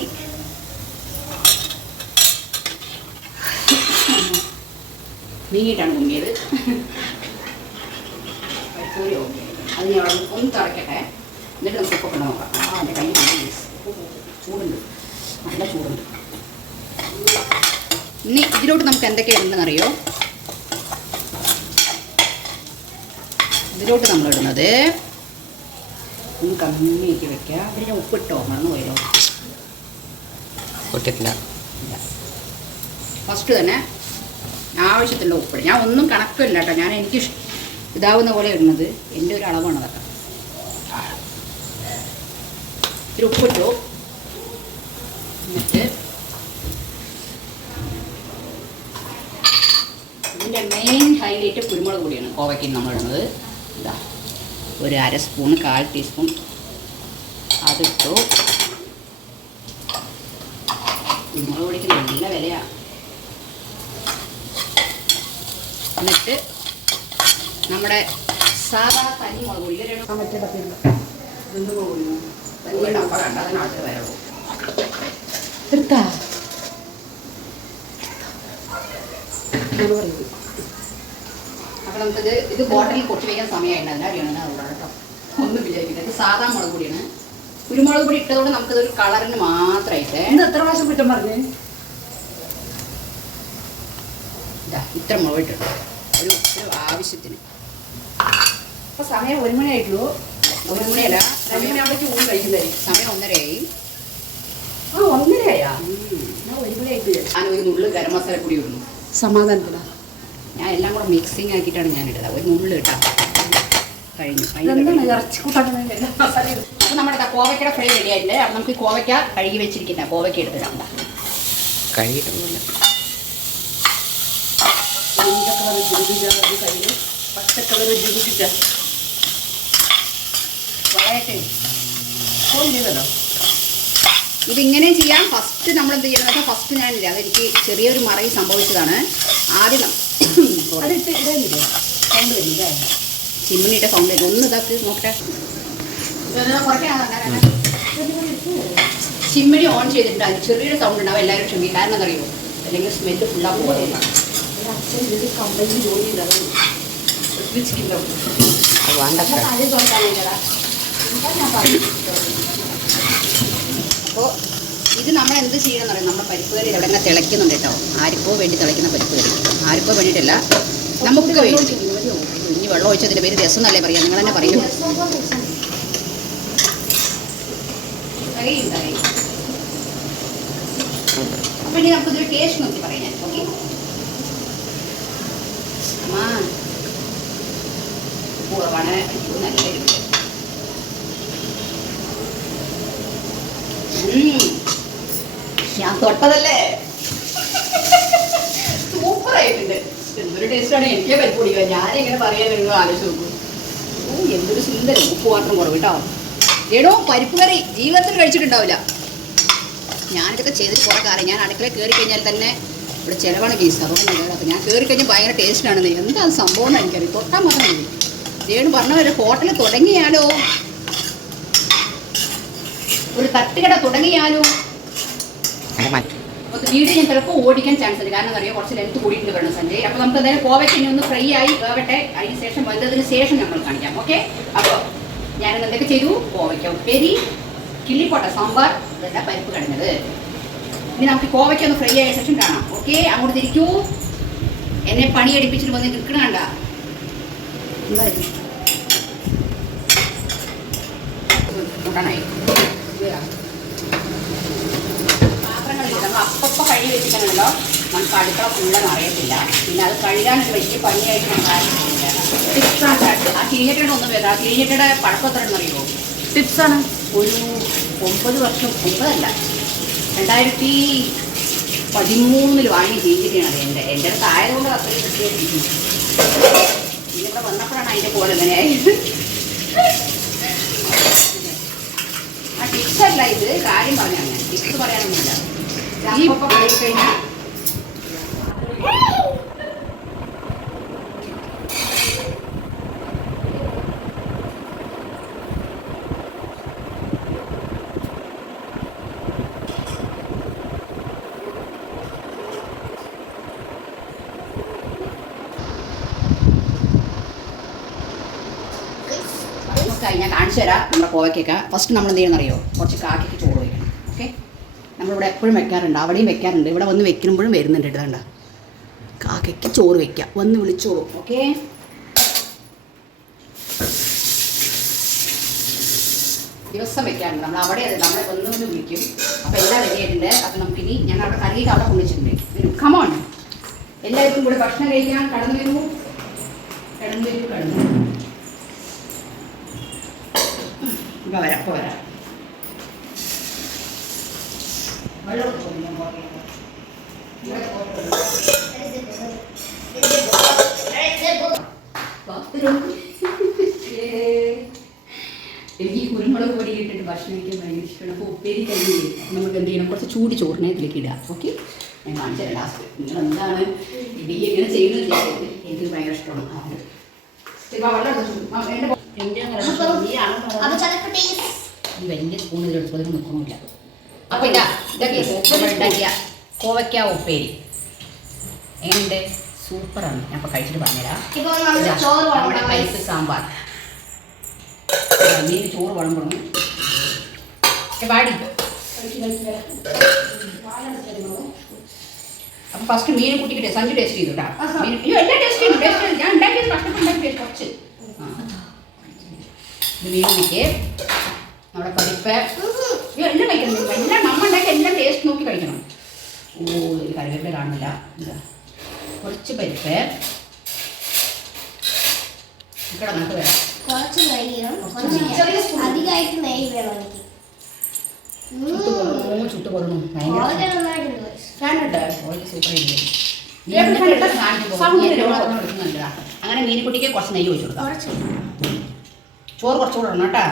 നീങ്ങിയിട്ടാണ് മുങ്ങിയത്. പരിപ്പ് കറി ഓക്കെ. അത് ഞാൻ ഒന്ന് തിളക്കട്ടെ. എന്നിട്ട് നമുക്ക് ഉപ്പൊക്കെ നോക്കാം. ആ എന്റെ കയ്യിൽ ചൂടുണ്ട്. നല്ല ചൂടുണ്ട്. ഇനി ഇതിലോട്ട് നമുക്ക് എന്തൊക്കെയുണ്ടെന്ന് അറിയോ ഇടുന്നത് ഒന്ന് വെക്കാം. പിന്നെ ഞാൻ ഉപ്പിട്ടോ? മറന്നു പോയല്ലോ. ഒറ്റക്കില്ല ഫസ്റ്റ് തന്നെ ആവശ്യത്തിന്റെ ഉപ്പിട. ഞാൻ ഒന്നും കണക്കില്ല കേട്ടോ. ഞാൻ എനിക്ക് ഇതാവുന്ന പോലെ ഇടുന്നത്. എന്റെ ഒരു അളവാണ് അതൊക്കെ. ഇത്തിരി ഉപ്പിട്ടു. എന്നിട്ട് ഇതിന്റെ മെയിൻ ഹൈലൈറ്റ് കുരുമുളക് പൊടിയാണ്. കോവയ്ക്ക് നമ്മൾ ഇടുന്നത് ഇതാ. ഒരു അര സ്പൂൺ കാൽ ടീസ്പൂൺ അതിട്ടു. കുരുമുളക് പൊടിക്ക് നല്ല വിലയാണ് എന്നിട്ട് നമ്മുടെ സാധാ തനി മുളക് പൊടി ഇവരുടെ മറ്റേ പത്തിരുന്നു തനി ഡപ്പ കണ്ട അതിനകത്ത് വരുള്ളൂ എടുത്താ അപ്പോൾ നമുക്കിത് ഇത് ബോട്ടിൽ കൊട്ടി വയ്ക്കാൻ സമയമായിട്ടുണ്ട്. അതിന്റെ അറിയണം അതുകൊണ്ടാണ് ഒന്നും വിചാരിക്കുന്നത് ഇത് സാധാ മുളക് പൊടിയാണ്. കുരുമുളക് പൊടി ഇട്ടതുകൊണ്ട് നമുക്കിതൊരു കളറിന് മാത്രമായിട്ട്. ഇന്ന് എത്ര പ്രാവശ്യം കുറ്റം പറഞ്ഞേ? ഇതാ ഇത്ര മുളക് ഇട്ടുണ്ട് ഒരു ഒരു ആവശ്യത്തിന്. അപ്പൊ സമയം ഒരു മണിയായിട്ടുള്ളൂ ഒരു മണിയല്ല രണ്ട് മണിയാകുമ്പോഴേക്ക് ഊണ് കഴിക്കുന്നതായി സമയം ഒന്നരയായി. ആ ഒന്നരയായാ? ഒരു മണിയായിട്ട് ഞാൻ ഒരു നുള്ളു ഗരം മസാല കൂടി ഇടുന്നു. സമാധാനത്തിലാ. ഞാൻ എല്ലാം കൂടെ മിക്സിങ് ആക്കിയിട്ടാണ് ഞാൻ ഇട്ടത്. ഒരു നുള്ളു ഇട്ടാ കഴിഞ്ഞു. അപ്പോൾ നമ്മുടെ കോവയ്ക്കയുടെ ഫ്രൈ റെഡി ആയിട്ടുണ്ട് അപ്പോൾ നമുക്ക് കോവയ്ക്ക കഴുകി വെച്ചിരിക്കുന്ന കോവയ്ക്ക എടുത്തിടാം. കഴുകിയിട്ടൊന്നുമില്ല. കളർ ജിബിജ പച്ച കളർ ജിബിജ വളയട്ടെ ഫോൺ ചെയ്തല്ലോ. ഇതിങ്ങനെ ചെയ്യാം. ഫസ്റ്റ് നമ്മൾ എന്ത് ചെയ്യണം വെച്ചാൽ ഫസ്റ്റ് ഞാനില്ല അതെനിക്ക് ചെറിയൊരു മറവി സംഭവിച്ചതാണ്. ആദ്യം അതിട്ട് അത് ഇട്ട് ഇടുന്നില്ലേ വരുന്നില്ലേ ചിമ്മിനിയുടെ സൗണ്ട് വരും ഒന്ന് ഇതാക്ക് നോക്കട്ടെ. ചിമ്മിനി ഓൺ ചെയ്തിട്ടുണ്ട്. അതിന് ചെറിയൊരു സൗണ്ട് ഉണ്ടാവും എല്ലാവരും ക്ഷമിക്കും. കാരണം എന്നറിയോ അല്ലെങ്കിൽ സ്മെല്ല് ഫുള്ളാ അച്ഛൻ വേണ്ടത്ര അപ്പോൾ ഇത് നമ്മൾ എന്ത് ചെയ്യണം എന്ന് പറയുന്നത് നമ്മുടെ പരിപ്പ് കറി എവിടെ തന്നെ തിളയ്ക്കുന്നുണ്ട് കേട്ടോ. ആർക്കോ വേണ്ടി തിളയ്ക്കുന്ന പരിപ്പ് കറി. ആർക്കോ വേണ്ടിയിട്ടല്ല. നമുക്ക് വേണ്ടി. ഇനി വെള്ളം ഒഴിച്ചതിന്റെ പേര് രസം എന്നല്ലേ പറയാം നിങ്ങൾ തന്നെ പറയും. അപ്പോൾ ഇനി നമുക്കിതൊരു ടേസ്റ്റ് നോക്കി പറയാം. ഞാൻ ഓക്കെ അമ്മാ. കുറവാണ്. നല്ല. ഞാൻ തൊട്ടതല്ലേ? ടേസ്റ്റാണ്. എനിക്ക് പറ്റൂടിയ ഞാനിങ്ങനെ പറയാൻ നിങ്ങൾ ആലോചിച്ച് നോക്കും. ഓ എന്തൊരു സുന്ദരം. ഉപ്പ് മാത്രം കുറവ് കേട്ടോ. എടോ പരിപ്പ് കറി. ജീവിതത്തിൽ കഴിച്ചിട്ടുണ്ടാവില്ല. ഞാനിതൊക്കെ ചെയ്തിട്ട് കുറേ കാര്യം ഞാൻ അടുക്കളയിൽ കയറി കഴിഞ്ഞാൽ തന്നെ ഇവിടെ ചിലവാണ് പീസ് അതുകൊണ്ട് ഞാൻ ഞാൻ കയറി കഴിഞ്ഞാൽ ഭയങ്കര ടേസ്റ്റാണെന്ന് എന്താ സംഭവം എന്ന് എനിക്കറിയാം തൊട്ടാൽ മാത്രം മതി. രേണു പറഞ്ഞ പോലെ ഹോട്ടൽ തുടങ്ങിയാലോ? ഒരു തട്ടുകട തുടങ്ങിയാലോ? വീഡിയോ ഞാൻ ചിലപ്പോൾ ഓടിക്കാൻ ചാൻസ് ഉണ്ട്. കാരണം അറിയാം കുറച്ച് ലെങ്ത് കൂടിയിട്ട് വേണം സഞ്ജയ്. അപ്പോൾ നമുക്ക് അതായത് കോവയ്ക്ക് ഇനി ഒന്ന് ഫ്രൈ ആയി വേവട്ടെ അതിന് ശേഷം വന്നതിന് ശേഷം നമ്മൾ കാണിക്കാം ഓക്കെ അപ്പോൾ ഞാനിന്ന് എന്തൊക്കെ ചെയ്തു? കോവയ്ക്ക ഉപ്പേരി കിള്ളിപ്പോട്ട സാമ്പാർ ഇതല്ല പരിപ്പ് കഴിഞ്ഞത് ഇനി നമുക്ക് കോവയ്ക്ക ഒന്ന് ഫ്രൈ ആയ ശേഷം കാണാം ഓക്കെ അങ്ങോട്ട് തിരിക്കൂ. എന്നെ പണിയടിപ്പിച്ചിട്ട് വന്ന് നിൽക്കണ കണ്ട. കൂട്ടാനായി കഴുകി വെച്ചിട്ടുണ്ടല്ലോ നമുക്ക് അടുക്കള ഫുള്ളെന്ന് അറിയത്തില്ല. പിന്നെ അത് കഴുകാൻ വലിയ പണിയായിട്ട് നമുക്ക് ചെയ്യില്ല. ആ ചീഞ്ഞിട്ടയുടെ ഒന്നും വരാം. ആ ചീഞ്ഞിട്ടയുടെ പഴക്കം എത്ര അറിയുമോ? ടിപ്സാണ് ഒരു ഒമ്പത് വർഷം ഒമ്പതല്ല. രണ്ടായിരത്തി പതിമൂന്നിൽ വാങ്ങി ചെയ്തിട്ടാണ് എന്റെ. എന്റെ അടുത്ത് ആയതുകൊണ്ട് അത്രയും കിട്ടിയിട്ടിരിക്കുന്നു ഇവിടെ വന്നപ്പോഴാണ് അതിന്റെ പോലെ തന്നെ ആ ടിപ്സ് അല്ല ഇത്. കാര്യം പറഞ്ഞാൽ ടിപ്സ് പറയാനൊന്നുമില്ല. ഞാൻ കാണിച്ചു തരാം നമ്മുടെ കോവയ്ക്കൊക്കെ ഫസ്റ്റ് നമ്മൾ എന്ത് ചെയ്യണം അറിയോ കുറച്ച് കാക്കിക്ക് ചോറ് വയ്ക്കണം ഓക്കെ നമ്മളിവിടെ എപ്പോഴും വെക്കാറുണ്ട്. അവിടെയും വെക്കാറുണ്ട്. ഇവിടെ വന്ന് വെക്കുമ്പോഴും വരുന്നുണ്ട് ഇടതണ്ട കാക്കയ്ക്ക് ചോറ് വെക്കുക വന്ന് വിളിച്ചോളൂ. ഓക്കെ? ദിവസം വെക്കാറുണ്ട്. നമ്മൾ അവിടെ നമ്മളെ വന്ന് വന്ന് വിളിക്കും. അപ്പോൾ എല്ലാം റെഡി ആയിട്ടുണ്ട്. അപ്പോൾ നമുക്കിനി ഞങ്ങൾ അവിടെ കറിയൊക്കെ അവിടെ കൊണ്ടുവച്ചിട്ടുണ്ട് കമോൺ എല്ലാവർക്കും കൂടെ ഭക്ഷണം കഴിക്കാൻ കടന്നു വരൂ. കടന്നു വരൂ കടന്നു ഇപ്പോൾ വരാം അപ്പോൾ വരാം. വെള്ളം കുടിച്ചോ, ഞാൻ പോകാം. ഇവിടെ പോയിട്ട് എനിക്ക് കുരുമുളക് പൊടി ഇട്ടിട്ട് ഭക്ഷണം കഴിക്കാൻ ഭയങ്കര ഇഷ്ടമാണ്. അപ്പോൾ ഉപ്പേരി കഴിഞ്ഞ് നമുക്ക് എന്ത് ചെയ്യണം? കുറച്ച് ചൂട് ചോറിനെ ഇതിലേക്ക് ഇടുക ഓക്കെ ഞാൻ കാണിച്ചു ലാസ്റ്റ് നിങ്ങൾ എന്താണ് ഇത് എങ്ങനെ ചെയ്യുന്നത്. എനിക്ക് ഭയങ്കര ഇഷ്ടമാണ്. വലിയ സ്പൂൺ ഇതിലെടുത്ത് അതിന് നിൽക്കണമില്ല. അപ്പോൾ ഇതാ ഇതൊക്കെ ഉണ്ടാക്കിയ കോവയ്ക്ക ഉപ്പേരി. എങ്ങനെയുണ്ട്? സൂപ്പറാണ്. ഞാൻ ഇപ്പോൾ കഴിച്ചിട്ട് പറഞ്ഞുതരാം. നമ്മുടെ പരിപ്പ് സാമ്പാർ. മീൻ ചോറ് വിളമ്പണം വാടി. അപ്പൊ ഫസ്റ്റ് മീൻ കുട്ടിക്കിട്ടെ സഞ്ചു ടേസ്റ്റ് ചെയ്തു കേട്ടോ മീൻ എല്ലാം ടേസ്റ്റ് ചെയ്തു ടേസ്റ്റ് ഞാൻ ഉണ്ടാക്കിയത് കഷ്ടപ്പെട്ട് ഉണ്ടാക്കിയത് കുറച്ച്. ആ. മീൻ നമ്മുടെ പരിപ്പ് എല്ലാം കഴിക്കണം. എല്ലാം നമ്മൾ ഉണ്ടാക്കി എല്ലാം ടേസ്റ്റ് നോക്കി കഴിക്കണം. ഓ ഇത് കറിവേപ്പില കാണില്ല കുറച്ച് പരിപ്പ്. ഇവിടെ നമുക്ക് കുറച്ച്. അധികമായിട്ട് നെയ്യ് വേണം എനിക്ക്. ചുട്ട്. അങ്ങനെ മീൻകുട്ടിക്ക് കുറച്ച് നെയ്യ് ഒഴിച്ചു കൊടുക്കാം. ചോറ് കുറച്ചുകൂടെ ഇടണം കേട്ടാ.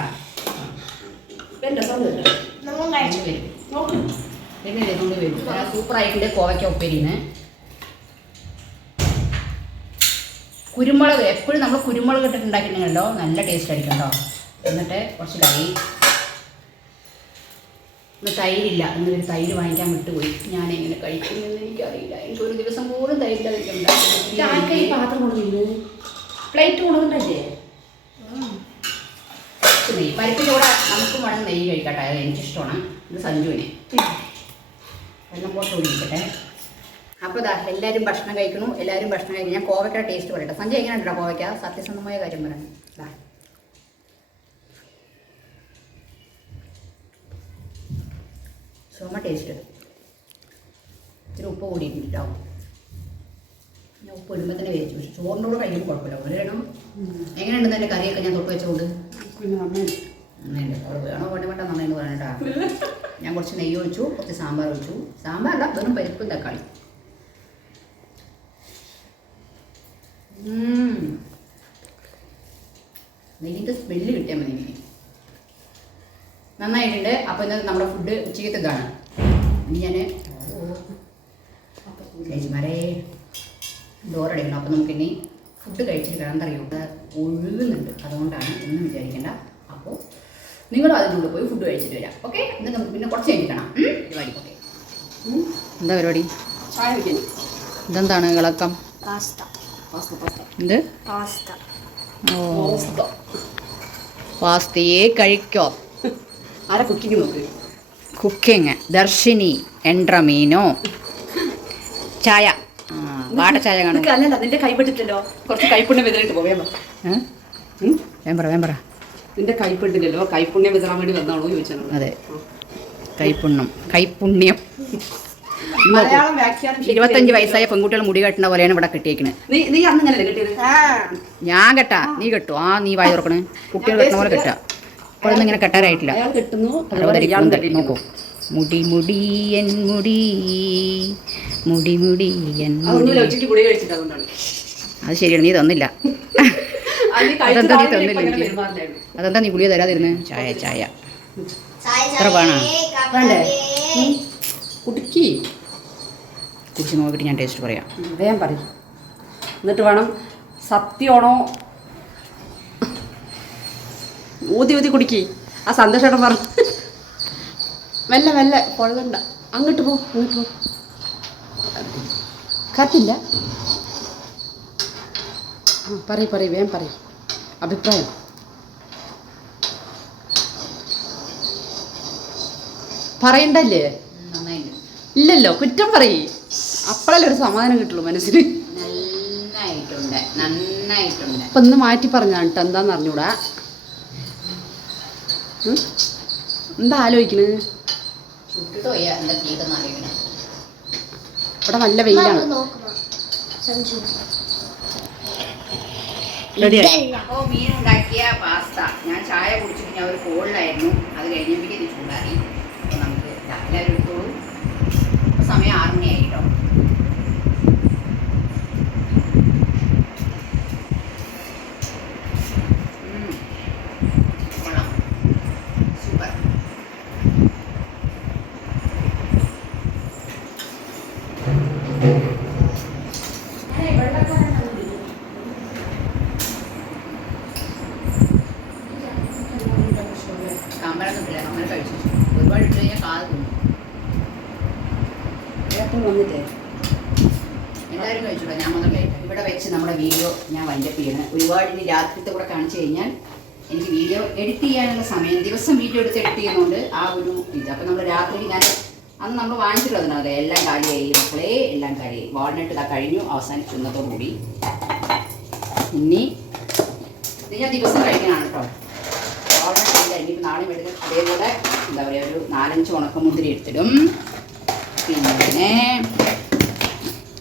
നമ്മൾ കഴിച്ചു വരും നോക്ക്. വരും? കോവയ്ക്ക ഉപ്പേരിന്ന്. കുരുമുളക് എപ്പോഴും നമ്മൾ കുരുമുളക് ഇട്ടിട്ട് ഉണ്ടാക്കിയിട്ടുണ്ടല്ലോ നല്ല ടേസ്റ്റ് ആയിരിക്കും കേട്ടോ. എന്നിട്ട് കുറച്ച് തൈ ഇന്ന് തൈരില്ല. ഇന്ന് ഒരു തൈര് വാങ്ങിക്കാൻ വിട്ടുപോയി. ഞാൻ എങ്ങനെ കഴിക്കുമെന്ന് എനിക്കറിയില്ല. എനിക്ക് ഒരു ദിവസം പോലും തൈരില്ല ആർക്കാ ഈ പാത്രം കൊടുക്കുന്നു പ്ലേറ്റ് നെയ്യ് പരിപ്പിന്റെ കൂടെ നമുക്ക് വേണം നെയ്യ് കഴിക്കട്ടെ. അത് എനിക്കിഷ്ടമാണ്. ഇത് സഞ്ജുവിനെ. വെള്ളം പോട്ട് ഒഴിക്കട്ടെ. അപ്പോൾ ഇതാ എല്ലാവരും ഭക്ഷണം കഴിക്കണു എല്ലാവരും ഭക്ഷണം കഴിക്കും ഞാൻ കോവയ്ക്കയുടെ ടേസ്റ്റ് പറയട്ടെ. സഞ്ജയ് എങ്ങനെ ഉണ്ടോ കോവയ്ക്ക? സത്യസന്ധമായ കാര്യം പറയണം ഇതാ സോമ ടേസ്റ്റ് ഇത്തിരി ഉപ്പ് കൂടിയിട്ടുണ്ടോ ഞാൻ ഉപ്പ് ഇടുമ്പോൾ തന്നെ വേവിച്ചു. പക്ഷെ കൂടെ കഴിക്കുമ്പോൾ കുഴപ്പമില്ല. ഒരെണ്ണം. എങ്ങനെയുണ്ടെന്ന് എന്റെ കറിയൊക്കെ? ഞാൻ തൊട്ട് വെച്ചുകൊണ്ട് പിന്നെ നന്നായി വേണോ വേണ്ട ഞാൻ കുറച്ച് നെയ്യ് ഒഴിച്ചു കുറച്ച് സാമ്പാർ ഒഴിച്ചു. സാമ്പാറല്ല വെറും പരിപ്പും തക്കാളി. നെയ്യിന്റെ സ്മെല്ല് കിട്ടിയാൽ മതി എനിക്ക്. നന്നായിട്ടുണ്ട്. അപ്പോൾ ഇന്നത്തെ നമ്മുടെ ഫുഡ് ഉച്ചയ്ക്കത്തെ ഇതാണ്. ഇനി ഞാൻ ചേച്ചിമാരെ ഡോറടിക്കണം അപ്പോൾ നമുക്കിനി ഫുഡ് കഴിച്ചിട്ട് കിടന്നറിയോ ഇവിടെ ഒഴുകുന്നുണ്ട് അതുകൊണ്ടാണ് ഒന്നും വിചാരിക്കേണ്ട. അപ്പോൾ നിങ്ങളും അതിനുള്ളിൽ പോയി ഫുഡ് കഴിച്ചിട്ട് വരാം. ഓക്കെ? എന്നിട്ട് നമുക്ക് പിന്നെ കുറച്ച് കഴിഞ്ഞിട്ടാണ്? പരിപാടി. ഓക്കെ. എന്താ പരിപാടി? ചായ വയ്ക്കാൻ ഇതെന്താണ് ഇളക്കം? പാസ്ത. Pasta pasta. എന്ത്? പാസ്ത. ഓ. പാസ്ത. പാസ്തയെ കഴിക്കോ. ആരാ കുക്കിംഗ് നോക്ക്? കുക്കിംഗ് ദർശിനി എൻട്രമീനോ. ചായ. ആ, വാട്ട ചായ കാണും അല്ലല്ല നിന്റെ കൈപ്പെട്ടിട്ടല്ലോ കുറച്ച് കൈപ്പുണ്യം വിതറിട്ട് പോവേ വേമ്പറ വേം. പറ വേം പറ. നിന്റെ കൈപ്പെട്ടില്ലല്ലോ കൈപ്പുണ്യം വിതറാൻ വേണ്ടി വന്നാണോ ചോദിച്ചത് അതെ. കൈപ്പുണ്യം കൈപ്പുണ്യം. ഇരുപത്തഞ്ച് വയസ്സായ പെൺകുട്ടികൾ മുടി കെട്ടുന്ന പോലെയാണ് ഇവിടെ കിട്ടിയത്? ഞാൻ കെട്ടാ നീ കെട്ടു? ആ നീ വായി തുറക്കണേ. കുട്ടികൾ കെട്ടുന്ന പോലെ കെട്ടാ. ഇപ്പോഴൊന്നും ഇങ്ങനെ കെട്ടാനായിട്ടില്ല നോക്കൂ. മുടി മുടി എൻ മുടി. മുടി മുടി എൻ അതൊന്നുമില്ല മുടി. ഉച്ചയ്ക്ക് ഗുളിക കഴിച്ചിട്ട് അതുകൊണ്ടാണ്. അത് ശരിയാണ് നീ തന്നില്ല. അതെന്താ നീ തന്നില്ല? എനിക്ക്? അതെന്താ നീ ഗുളിക തരാതിരുന്ന്? ചായ ചായ. ചായ എത്ര വേണം? വേണ്ടേ? കുടുക്കി. കുടിച്ച് നോക്കിയിട്ട് ഞാൻ ടേസ്റ്റ് പറയാം. വേഗം പറയും. എന്നിട്ട് വേണം സത്യമാണോ? ഊതി ഊതി കുടിക്കി. ആ സന്തോഷം പറഞ്ഞു. മെല്ലെ മെല്ലെ കൊള്ളണ്ട അങ്ങോട്ട് പോ അങ്ങോട്ട് പോ. കത്തില്ല. പറയും പറയും വേം പറയും. അഭിപ്രായം. പറയണ്ടല്ലേ? ഇല്ലല്ലോ കുറ്റം പറയ്. അപ്പോഴല്ലേ ഒരു സമാധാനം കിട്ടുള്ളൂ മനസ്സിന്. നന്നായിട്ടുണ്ട് നന്നായിട്ടുണ്ട്. അപ്പൊ ഒന്ന് മാറ്റി പറഞ്ഞാണ് കേട്ടോ എന്താന്ന് അറിഞ്ഞൂടാ? എന്താ ആലോചിക്കണ്? ചുട്ടിട്ട് പോയ എന്താ ചെയ്തെന്ന് അറിയിക്കണം ഇവിടെ നല്ല വെയിലാണ്. അപ്പോൾ മീൻ ഉണ്ടാക്കിയ പാസ്ത. ഞാൻ ചായ കുടിച്ചിട്ട് ഞാൻ ഒരു കോളിലായിരുന്നു. അത് കഴിഞ്ഞപ്പോഴേക്കും ചൂടാറി അപ്പോൾ നമുക്ക് ഇതാ, എല്ലാവരും എടുത്തോളൂ ഇപ്പോൾ സമയം ആറ് മണിയായി കേട്ടോ കമ്പലൊന്നും ഇല്ല കമ്പലം കഴിച്ചു ഒരുപാട് ഇട്ട് കഴിഞ്ഞാൽ കാത് തിന്നും ഏട്ടൻ വന്നിട്ടേ എല്ലാവരും കഴിച്ചോട്ടെ ഞാൻ മാത്രം കഴിക്കാം ഇവിടെ വെച്ച് നമ്മുടെ വീഡിയോ ഞാൻ വൈൻഡപ്പ് ചെയ്യണം ഒരുപാട് ഇനി രാത്രിത്തെ കൂടെ കാണിച്ചു കഴിഞ്ഞാൽ എനിക്ക് വീഡിയോ എഡിറ്റ് ചെയ്യാനുള്ള സമയം ദിവസം വീഡിയോ എടുത്ത് എഡിറ്റ് ചെയ്യുന്നതുകൊണ്ട് ആ ഒരു ഇത്. അപ്പം നമ്മൾ രാത്രി ഞാൻ അന്ന് നമ്മൾ വാങ്ങിച്ചിട്ടുള്ളതാണ് എല്ലാം കാര്യമായി മക്കളെ എല്ലാം കാര്യമായി വാൾനട്ട് ഇതാ കഴിഞ്ഞു അവസാനിക്കുന്നതോടുകൂടി. ഇനി ഇത് ഞാൻ ദിവസം കഴിക്കാനാണ് കേട്ടോ. വാൾനട്ട് ഇല്ല ഇനിയിപ്പോൾ നാളെ എടുക്കും. അതേപോലെ എന്താ പറയുക ഒരു നാലഞ്ച് ഉണക്കമുന്തിരി എടുത്തിടും. പിന്നെ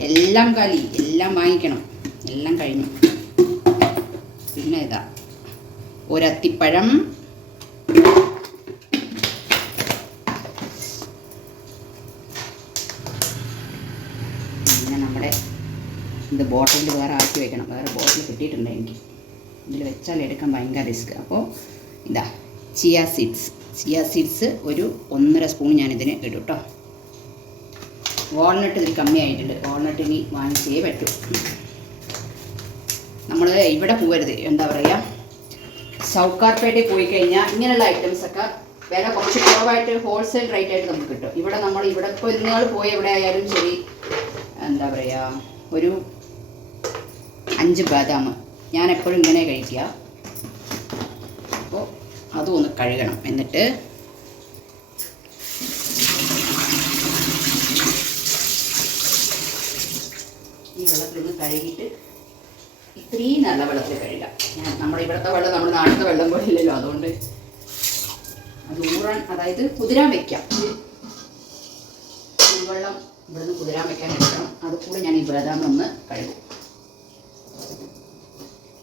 എല്ലാം കാലി എല്ലാം വാങ്ങിക്കണം. എല്ലാം കഴിഞ്ഞു. പിന്നെ ഇതാ. ഒരത്തിപ്പഴം. പിന്നെ നമ്മുടെ ഇത് ബോട്ടിൽ വേറെ ആക്കി വെക്കണം. വേറെ ബോട്ടിൽ കിട്ടിയിട്ടുണ്ട് എനിക്ക്. ഇതിൽ വെച്ചാൽ എടുക്കാൻ ഭയങ്കര റിസ്ക് അപ്പോൾ ഇതാ ചിയ സീഡ്സ് ചിയ സീഡ്സ് ഒരു ഒന്നര സ്പൂൺ ഞാനിതിന് ഇടും കേട്ടോ വാൾനട്ട് ഇതിൽ കമ്മിയായിട്ടുണ്ട്. വാൾനട്ട് ഇനി വാങ്ങിച്ചേ പറ്റൂ. നമ്മൾ ഇവിടെ പോകരുത് എന്താ പറയുക സൗക്കാർപേട്ടയിൽ പോയി കഴിഞ്ഞാൽ ഇങ്ങനെയുള്ള ഐറ്റംസ് ഒക്കെ വില കുറച്ച് കുറവായിട്ട് ഹോൾസെയിൽ റേറ്റ് ആയിട്ട് നമുക്ക് കിട്ടും. ഇവിടെ നമ്മൾ ഇവിടെ ഇപ്പോൾ നിങ്ങൾ പോയി എവിടെ ആയാലും ശരി എന്താ പറയുക ഒരു അഞ്ച് ബദാം. ഞാൻ എപ്പോഴും ഇങ്ങനെ കഴിക്കുക. അപ്പോൾ അതും ഒന്ന് കഴുകണം. എന്നിട്ട് ഈ വെള്ളത്തിലൊന്ന് കഴുകിയിട്ട് ഇത്രയും നല്ല വെള്ളത്തിൽ കഴുകാം ഞാൻ നമ്മുടെ ഇവിടുത്തെ വെള്ളം നമ്മുടെ നാട്ടിലത്തെ വെള്ളം പോലെ ഇല്ലല്ലോ അതുകൊണ്ട് അത് ഊറാൻ അതായത് കുതിരാൻ വെക്കാം വെള്ളം ഇവിടുന്ന് കുതിരാൻ വെക്കാൻ എടുക്കണം. അത് കൂടെ ഞാൻ ഈ ബദാം ഒന്ന് കഴുകും.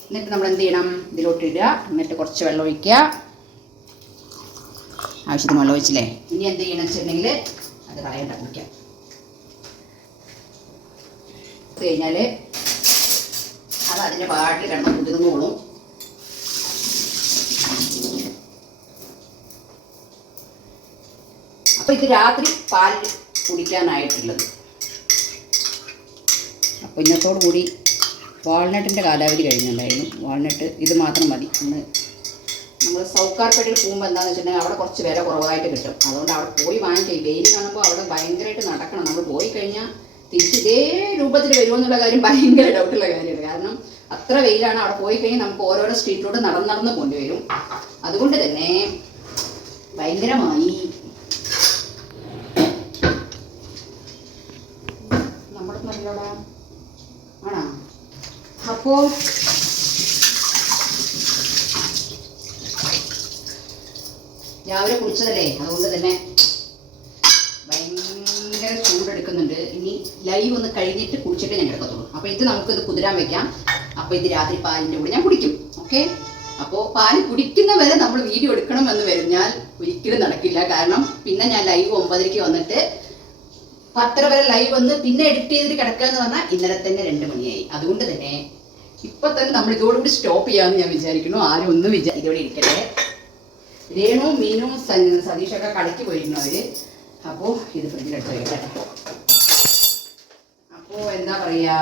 എന്നിട്ട് നമ്മൾ എന്ത് ചെയ്യണം? ഇതിലോട്ട് ഇടുക. എന്നിട്ട് കുറച്ച് വെള്ളം ഒഴിക്കുക. ആവശ്യത്തിന് വെള്ളം ഒഴിച്ചില്ലേ? ഇനി എന്ത് ചെയ്യണം വെച്ചിട്ടുണ്ടെങ്കിൽ അത് കളയണ്ട കുടിക്കാം കഴിഞ്ഞാൽ അത് അതിന്റെ പാട്ടിൽ കിടന്ന് കുതിർന്നോളും അപ്പോൾ ഇത് രാത്രി പാൽ കുടിക്കാനായിട്ടുള്ളത്. അപ്പോൾ ഇന്നത്തോടു കൂടി വാൾനട്ടിന്റെ കാലാവധി കഴിഞ്ഞിട്ടുണ്ടായിരുന്നു. വാൾനട്ട് ഇത് മാത്രം മതി. ഇന്ന് നമ്മൾ സൗക്കാർപേട്ടയിൽ പോകുമ്പോൾ എന്താണെന്ന് വെച്ചിട്ടുണ്ടെങ്കിൽ അവിടെ കുറച്ച് വില കുറവായിട്ട് കിട്ടും. അതുകൊണ്ട് അവിടെ പോയി വാങ്ങിക്കുക ഈ വെയിൽ കാണുമ്പോൾ അവിടെ ഭയങ്കരമായിട്ട് നടക്കണം. നമ്മൾ പോയി കഴിഞ്ഞാൽ തിരിച്ച് ഇതേ രൂപത്തിൽ വരുമോ എന്നുള്ള കാര്യം ഭയങ്കര ഡൗട്ടുള്ള കാര്യമാണ്. കാരണം അത്ര വെയിലാണ് അവിടെ പോയി കഴിഞ്ഞാൽ നമുക്ക് ഓരോരോ സ്ട്രീറ്റിലൂടെ നടന്ന് നടന്ന് കൊണ്ടുവരും. അതുകൊണ്ട് തന്നെ ഭയങ്കരമായി അപ്പോ രാവിലെ കുളിച്ചതല്ലേ? അതുകൊണ്ട് തന്നെ ഭയങ്കര ചൂടെടുക്കുന്നുണ്ട്. ഇനി ലൈവ് ഒന്ന് കഴിഞ്ഞിട്ട് കുടിച്ചിട്ട് ഞാൻ എടുക്കത്തുള്ളൂ അപ്പോൾ ഇത് നമുക്കിത് കുതിരാൻ വെക്കാം. അപ്പോൾ ഇത് രാത്രി പാലിന്റെ കൂടെ ഞാൻ കുടിക്കും. ഓക്കെ അപ്പോൾ പാൽ കുടിക്കുന്ന വരെ നമ്മൾ വീഡിയോ എടുക്കണം എന്ന് വരുന്നാൽ ഒരിക്കലും നടക്കില്ല. കാരണം പിന്നെ ഞാൻ ലൈവ് ഒമ്പതരയ്ക്ക് വന്നിട്ട് പത്തര വരെ ലൈവ് വന്ന് പിന്നെ എഡിറ്റ് ചെയ്തിട്ട് കിടക്കുക എന്ന് പറഞ്ഞാൽ ഇന്നലെ തന്നെ രണ്ട് മണിയായി. അതുകൊണ്ട് തന്നെ ഇപ്പൊ തന്നെ നമ്മൾ ഇതോടുകൂടി സ്റ്റോപ്പ് ചെയ്യാമെന്ന് ഞാൻ വിചാരിക്കുന്നു. ആരും ഒന്നും വിചാ ഇതോടെ ഇരിക്കട്ടെ. രേണു മീനു സതീഷൊക്കെ കളിക്ക് പോയിരുന്നു അവർ. അപ്പോൾ ഇത് ഫ്രിഡ്ജിലെടുത്ത് വയ്ക്കട്ടെ അപ്പോൾ എന്താ പറയാ?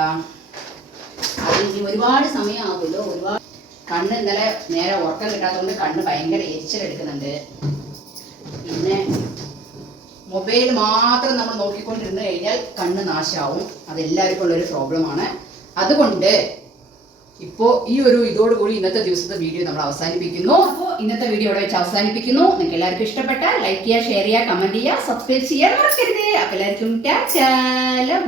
അത് ഇനി ഒരുപാട് സമയമാകുമല്ലോ. ഒരുപാട് കണ്ണ് ഇന്നലെ നേരെ ഉറക്കം കിട്ടാത്തതുകൊണ്ട് കണ്ണ് ഭയങ്കര എരിച്ചിലെടുക്കുന്നുണ്ട് പിന്നെ മൊബൈൽ മാത്രം നമ്മൾ നോക്കിക്കൊണ്ടിരുന്ന് കഴിഞ്ഞാൽ കണ്ണ് നാശമാവും. അതെല്ലാവർക്കും ഉള്ളൊരു പ്രോബ്ലമാണ് അതുകൊണ്ട് ഇപ്പോൾ ഈ ഒരു ഇതോടുകൂടി ഇന്നത്തെ ദിവസത്തെ വീഡിയോ നമ്മൾ അവസാനിപ്പിക്കുന്നു. അപ്പോൾ ഇന്നത്തെ വീഡിയോ ഇവിടെ വെച്ച് അവസാനിപ്പിക്കുന്നു. നിങ്ങൾക്ക് എല്ലാവർക്കും ഇഷ്ടപ്പെട്ട ലൈക്ക് ചെയ്യുക ഷെയർ ചെയ്യുക കമന്റ് ചെയ്യുക സബ്സ്ക്രൈബ് ചെയ്യാൻ മറക്കരുത്. അപ്പോൾ എല്ലാവർക്കും ലവ്